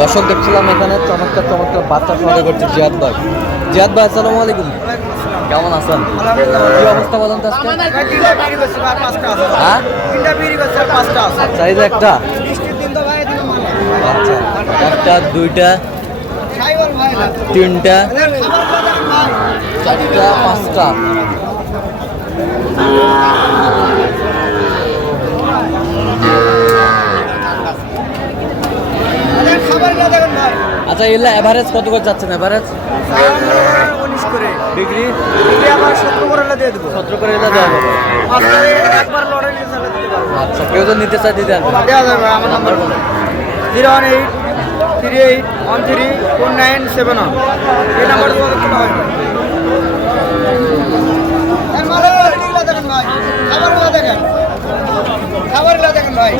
দর্শক দেখছিলাম এখানে চমৎকার চমৎকার বাচ্চা সংগ্রহ করছে জিয়াদ ভাই। জিয়াদ ভাই আসসালামু আলাইকুম, কেমন আছেন? কি অবস্থা বলেন তো আজকে? হ্যাঁ আচ্ছা, এই যে একটা, আচ্ছা একটা দুইটা তিনটা চারটা পাঁচটা, আচ্ছা এগুলো এভারেজ কত করে যাচ্ছেন? এভারেজ ডিগ্রি 17 করে দেওয়া যাবে। আচ্ছা কেউ তো নিতে চাই দিতে পারবে? 01838131971 এই নাম্বার খাবারগুলো দেখেন ভাই।